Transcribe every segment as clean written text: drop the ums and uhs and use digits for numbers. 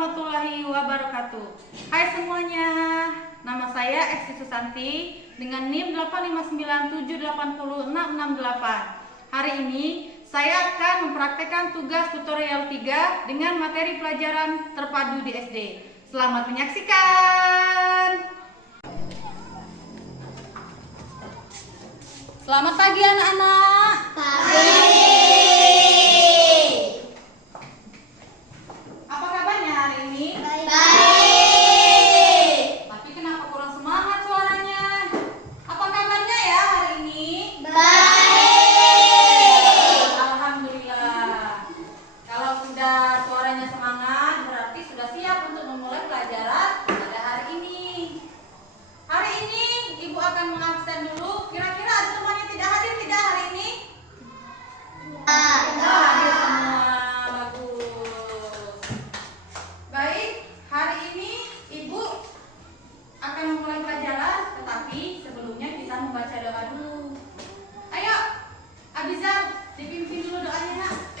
warahmatullahi wabarakatuh. Hai semuanya, nama saya Esti Susanti dengan NIM 859780668. Hari ini saya akan mempraktekkan tugas tutorial 3 dengan materi pelajaran terpadu di SD. Selamat menyaksikan. Selamat pagi anak-anak. Apa kabarnya hari ini? Baik. Tapi kenapa kurang semangat suaranya? Apa kabarnya ya hari ini? Baik. Alhamdulillah. Kalau sudah suaranya semangat, berarti sudah siap untuk memulai pelajaran pada hari ini. Hari ini Ibu akan mengabsen dulu. Kira-kira ada teman yang tidak hadir tidak hari ini? Hadir semua. Bagus. Baik, hari ini Ibu akan memulai pelajaran, tetapi sebelumnya kita membaca doa dulu. Ayo, Abizar, dipimpin dulu doanya, Nak.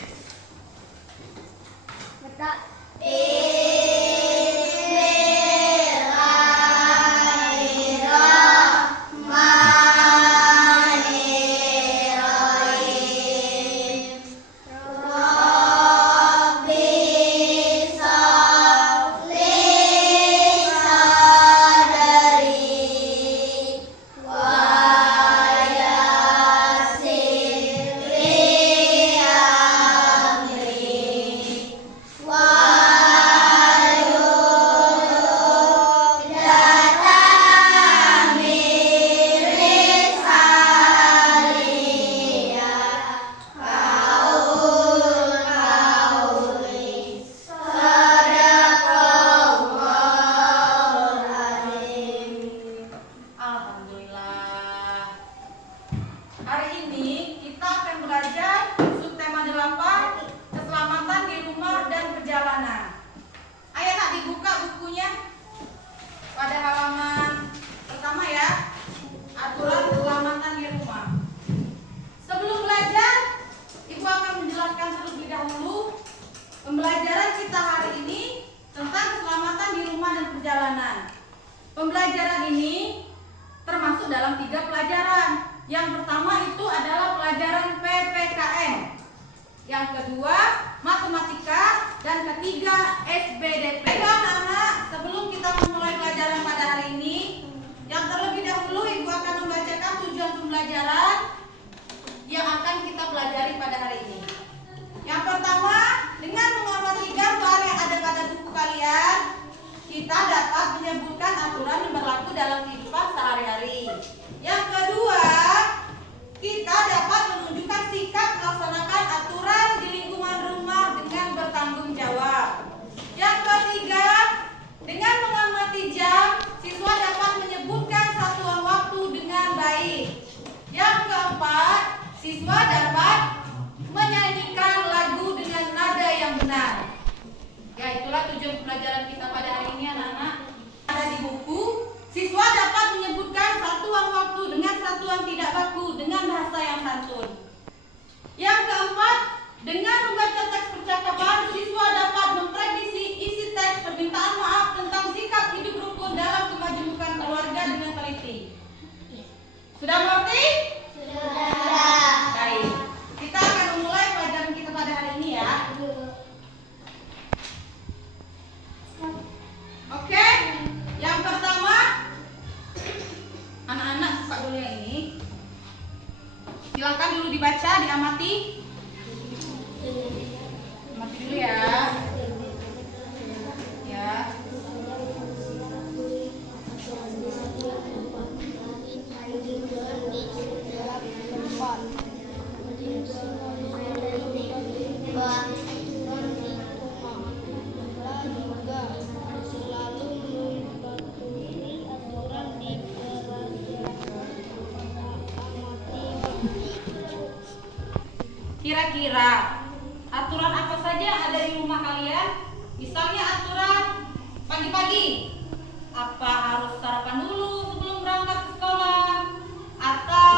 Alhamdulillah. Hari ini kita akan belajar subtema 8, keselamatan di rumah dan perjalanan. Ayo Nak, dibuka bukunya pada halaman pertama ya. Aturan keselamatan di rumah. Sebelum belajar, Ibu akan menjelaskan terlebih dahulu pembelajaran kita hari ini tentang keselamatan di rumah dan perjalanan. Pembelajaran ini termasuk dalam 3 pelajaran. Yang pertama itu adalah pelajaran PPKN. Yang kedua matematika dan ketiga SBDP. Baik anak-anak, sebelum kita memulai pelajaran pada hari ini, yang terlebih dahulu Ibu akan membacakan tujuan pembelajaran yang akan kita pelajari pada hari ini. Yang pertama, dengan mengamati gambar yang ada pada buku kalian, kita dapat menyebutkan aturan yang berlaku dalam kehidupan sehari-hari. Yang kedua, kita dapat menunjukkan sikap melaksanakan aturan di lingkungan rumah dengan bertanggung jawab. Yang ketiga, dengan mengamati jam, siswa dapat menyebutkan satuan waktu dengan baik. Yang keempat, siswa dapat menyanyikan lagu dengan nada yang benar. Ya, itulah tujuan pelajaran kita pada hari ini anak-anak. Ada di buku, siswa dapat menyebutkan satuan waktu dengan satuan tidak baku dengan bahasa yang santun. Yang keempat, dengan membaca teks percakapan, siswa dapat memprediksi isi teks permintaan maaf tentang sikap hidup rukun dalam kemajemukan keluarga dengan teliti. Sudah mengerti? Sudah. Baik. Kita akan memulai pelajaran kita pada hari ini ya. Oke, yang pertama, anak-anak buka dulu yang ini. Silakan dulu dibaca, diamati. Amati dulu ya. Ya. Kira-kira aturan apa saja yang ada di rumah kalian? Misalnya aturan pagi-pagi, apa harus sarapan dulu sebelum berangkat ke sekolah? Atau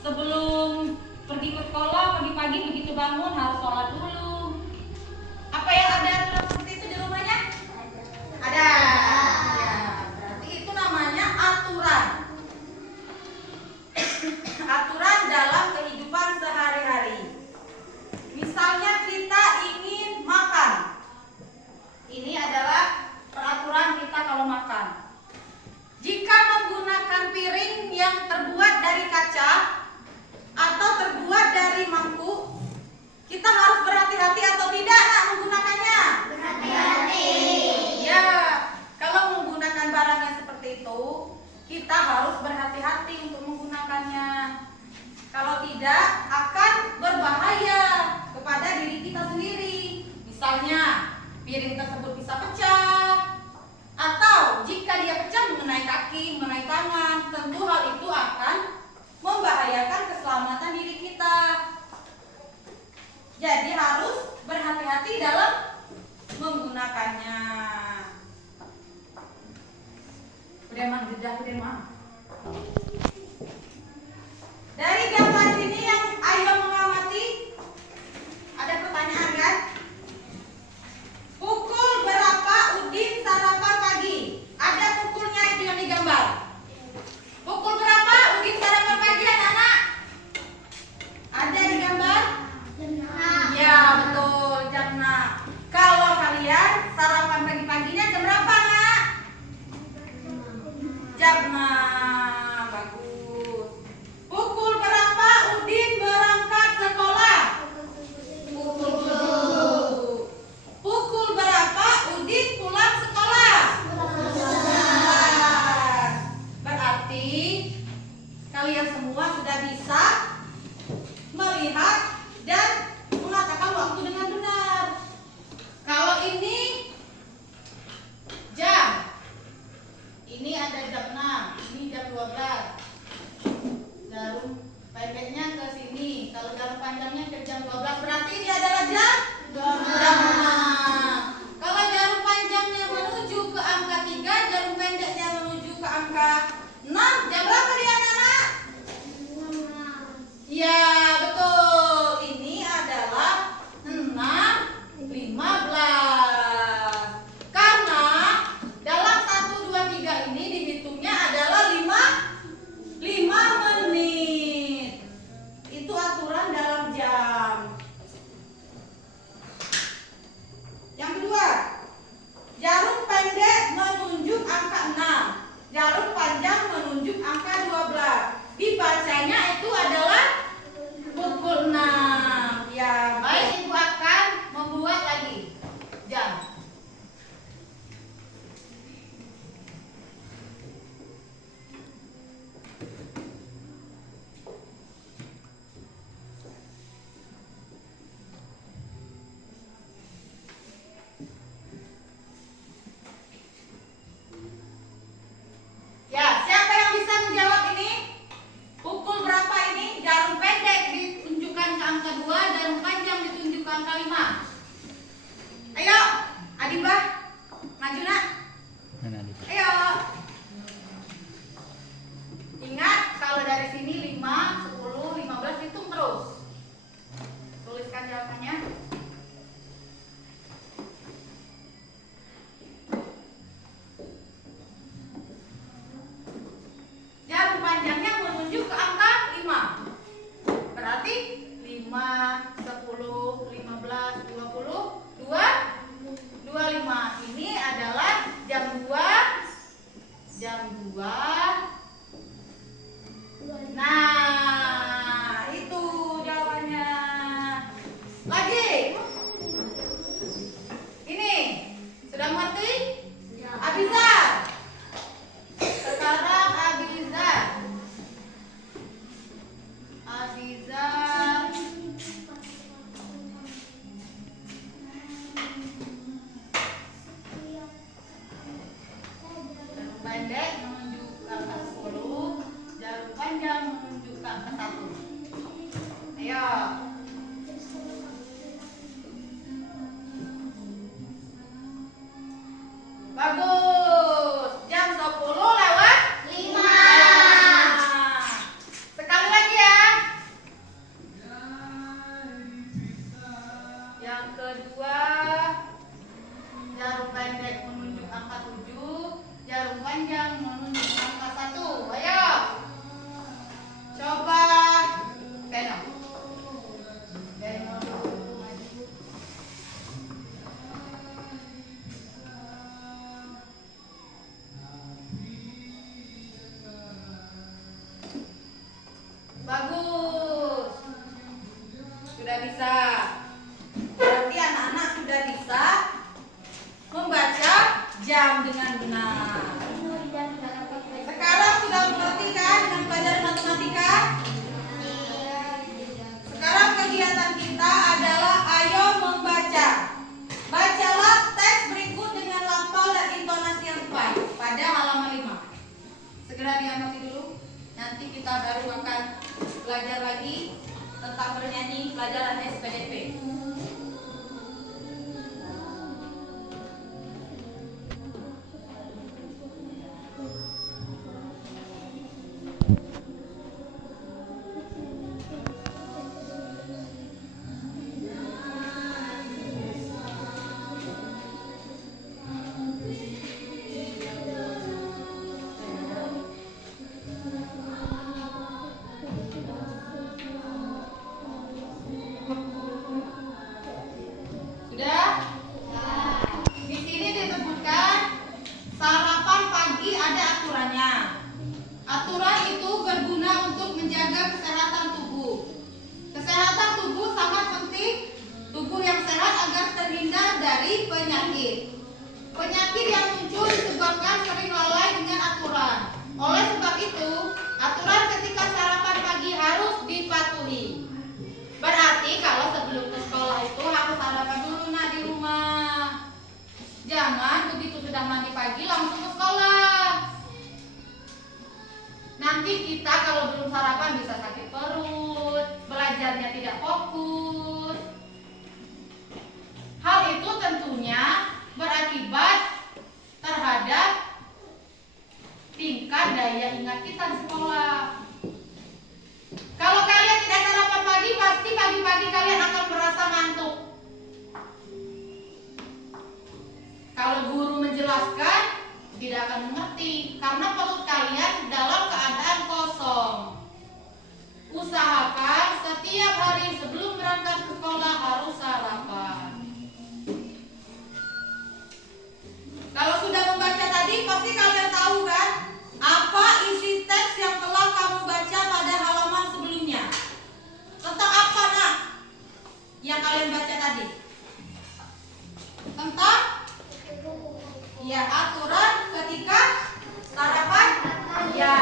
sebelum pergi ke sekolah pagi-pagi begitu bangun harus sholat dulu? Apa yang ada aturan seperti itu di rumahnya? Misalnya, piring tersebut bisa pecah, atau jika dia pecah mengenai kaki, mengenai tangan, tentu hal itu akan membahayakan keselamatan diri kita. Jadi harus berhati-hati dalam menggunakannya. Udah mah, udah mah. Dari gambar ini yang Ayo mengamati, ada pertanyaan kan? Pukul berapa Udin sarapan pagi? Ada pukulnya itu yang digambar. Pukul berapa Udin sarapan pagi anak-anak? Ada digambar? Ya betul, jam 6. Kalau kalian sarapan pagi-paginya jam berapa nak? Jam 6. Bagus. Pukul berapa kita baru akan belajar lagi tentang bernyanyi pelajaran SPDP. Sudah? Di sini disebutkan sarapan pagi ada aturannya. Aturan itu berguna untuk menjaga kesehatan tubuh. Kesehatan tubuh sangat penting. Tubuh yang sehat agar terhindar dari penyakit. Penyakit yang muncul disebabkan sering lalai dengan aturan. Oleh sebab itu, aturan ketika sarapan pagi harus dipatuhi. Berarti kalau sebelum ke sekolah itu harus sarapan dulu di rumah. Jangan begitu sudah mandi pagi langsung ke sekolah. Nanti kita kalau belum sarapan bisa sakit perut, belajarnya tidak fokus. Hal itu tentunya berakibat terhadap tingkat daya ingat kita di sekolah. Kalau kalian tidak sarapan pagi, pasti pagi-pagi kalian akan merasa ngantuk. Kalau guru menjelaskan, tidak akan mengerti karena perut kalian dalam keadaan kosong. Usahakan setiap hari sebelum berangkat ke sekolah harus sarapan. Kalau sudah membaca tadi, pasti kalian tahu kan apa isi teks yang telah kamu baca pada halaman sebelumnya. Tentang apa nak yang kalian baca tadi? Tentang ya aturan ketika sarapan. Ya,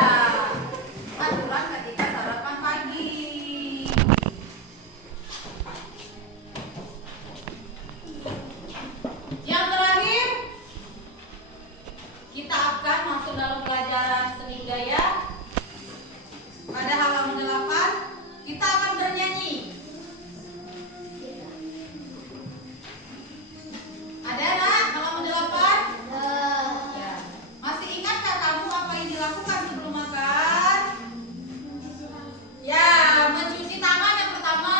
aturan ketika sarapan pagi. Yang terakhir, kita akan masuk dalam pelajaran seni budaya. Pada halaman 8, kita akan bernyanyi. Ada nak halaman 8? Ya. Masih ingatkah kamu apa yang dilakukan sebelum makan? Ya, mencuci tangan yang pertama.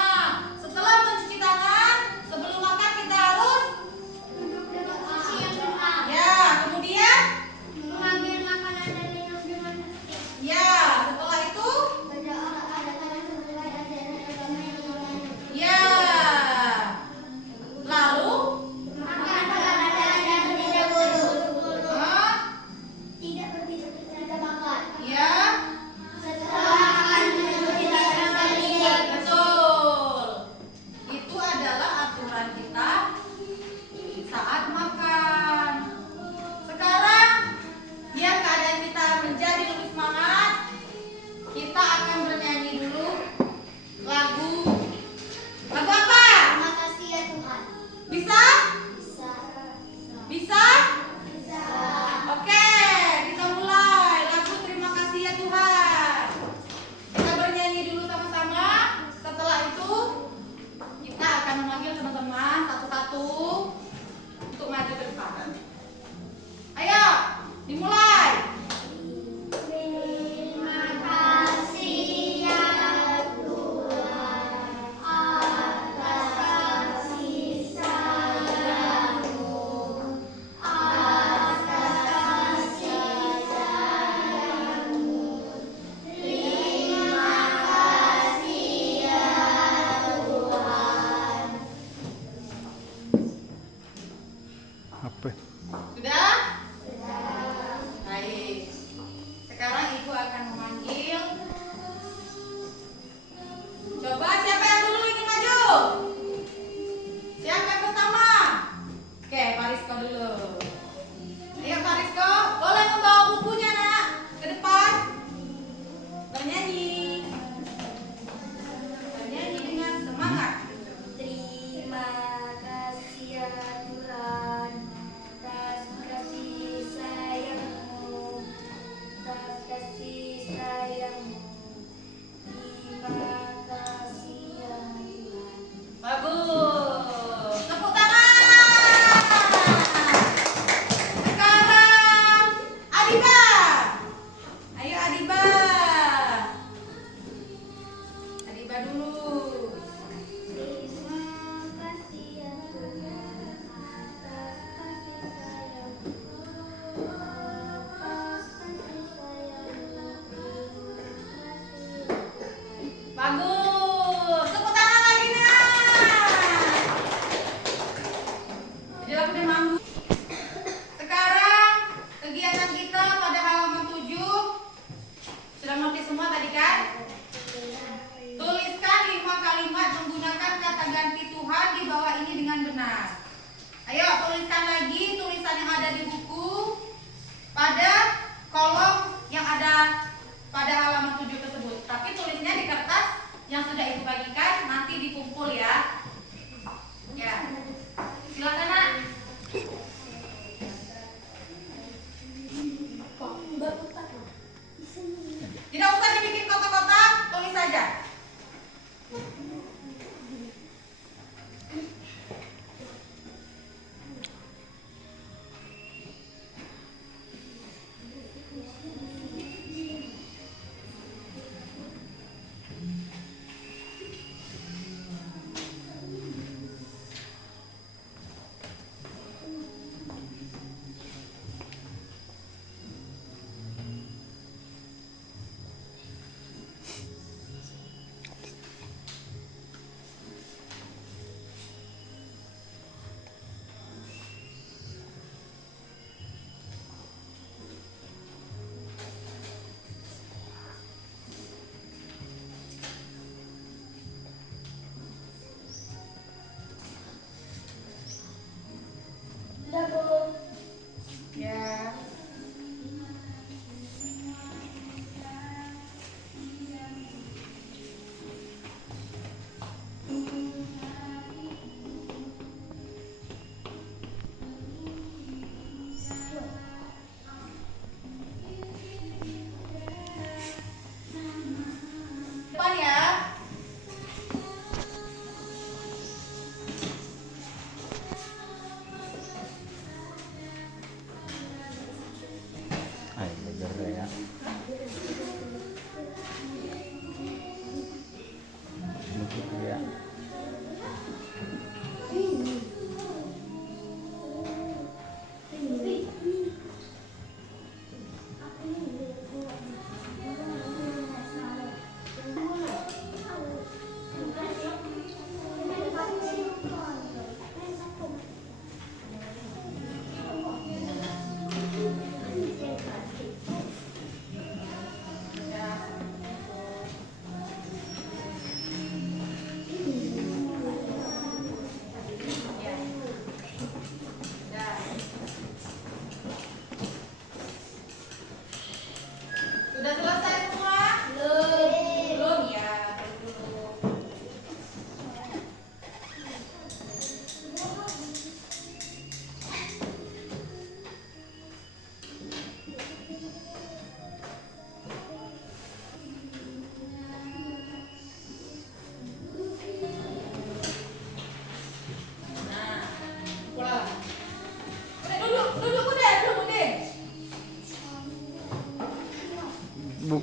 Setelah mencuci tangan, sebelum makan kita harus ya, kemudian mengambil makanan dan minum dengan tertib. ya, setelah itu ya. Lalu Makan makanan dan tidak buruk. Tidak berbicara makan. ya, Setelah makan mencuci tangan kalian. betul. Itu adalah aturan kita saat makan. Sekarang biar keadaan kita menjadi lebih semangat, kita akan bernyanyi dulu lagu apa? Terima kasih ya Tuhan. Bisa? Bisa. Bisa? Bisa. Oke, kita mulai lagu Terima Kasih Ya Tuhan. Kita bernyanyi dulu sama-sama. Setelah itu kita akan memanggil teman-teman satu-satu untuk maju ke depan. Ayo, dimulai. Terima kasih ya Tuhan atas kasih sayang-Mu, atas kasih sayang-Mu. Terima kasih ya Tuhan. Apa? Sudah? Baik. Sekarang Ibu akan memanggil. Coba siapa yang dulu ingin maju? Siapa yang pertama? Oke, Pak Rizko dulu. Ayo Pak Rizko, boleh membawa bukunya nak ke depan. Bernyanyi. Bernyanyi dengan semangat. Terima kasih ya Tuhan atas kasih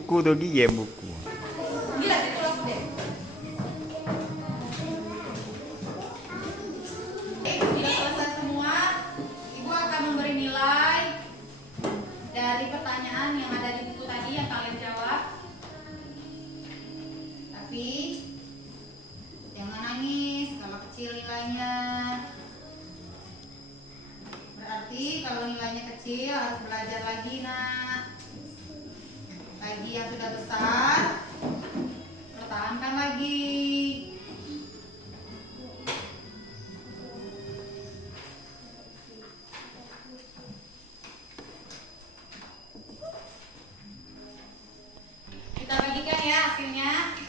buku tuh Gi, ya buku. Gila sih terus deh. Oke, sudah selesai semua. Ibu akan memberi nilai dari pertanyaan yang ada di buku tadi yang kalian jawab. Tapi jangan nangis kalau kecil nilainya. Berarti kalau nilainya kecil harus belajar lagi, nak. Lagi yang sudah besar, pertahankan lagi. Kita bagikan ya hasilnya.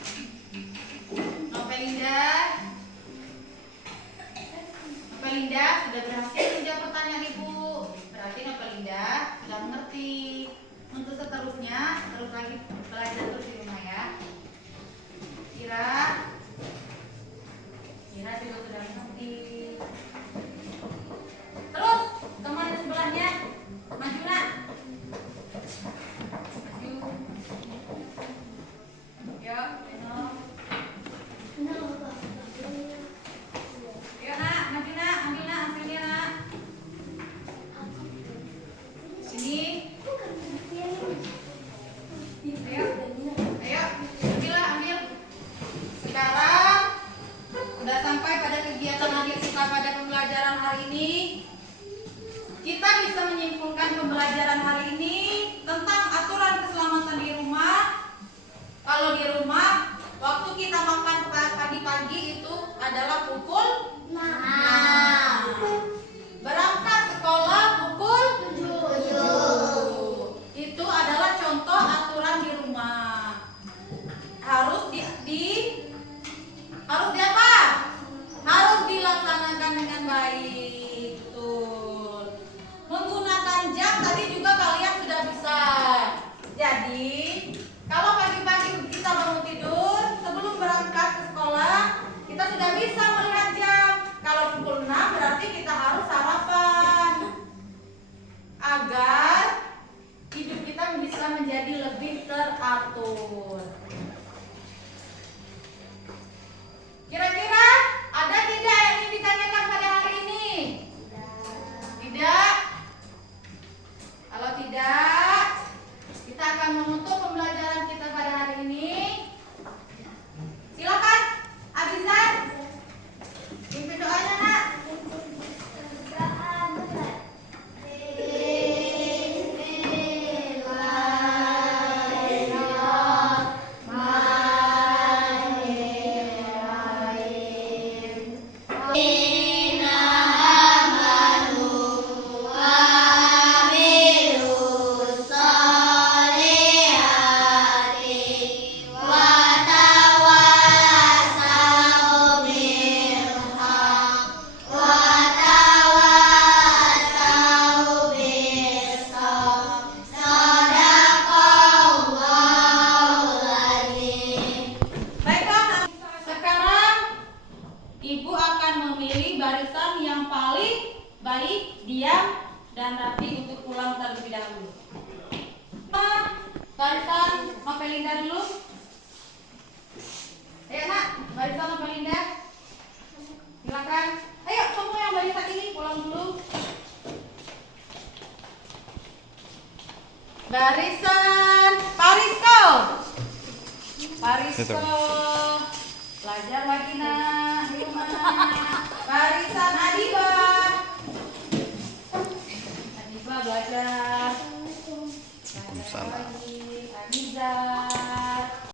Novelinda sudah berhasil menjawab pertanyaan ibu. Berarti Novelinda sudah mengerti. Untuk seterusnya terus lagi belajar terus di rumah ya. Kira juga sudah mengerti. Terus teman di sebelahnya maju, nak. Maju. Yuk, Reno. Yuk, nak, maju, nak. Ambil, nak, hasilnya, nak. Sini. Ayo, ambil. Sekarang udah sampai pada kegiatan akhir kita pada pembelajaran hari ini. Kita bisa menyimpulkan pembelajaran hari ini tentang aturan keselamatan di rumah. Kalau di rumah, waktu kita makan pagi-pagi itu adalah pukul 6. Berangkat sekolah pukul 7. Itu adalah contoh aturan di rumah. Harus harus apa? Harus dilaksanakan dengan baik. Betul. Menggunakan jam tadi juga kalian sudah bisa. Jadi, kalau pagi-pagi kita bangun tidur, sebelum berangkat ke sekolah, kita sudah bisa melihat jam. Kalau pukul 6 berarti kita harus sarapan. Agar hidup kita bisa menjadi lebih teratur. Kira-kira ada tidak yang ingin ditanyakan pada hari ini? Tidak? Kalau tidak, kita akan menutup pembelajaran kita pada hari ini. Silakan, Azizan. Pimpin doanya, nak. Ibu akan memilih barisan yang paling baik, diam, dan rapi untuk pulang terlebih dahulu. Barisan Novelinda dulu. Ayo, nak, barisan Novelinda. Silakan. Ayo, semua yang barisan ini pulang dulu. Barisan Parisko. Belajar lagi, nak. Barisan Adiba belajar Salah. lagi. Aniza.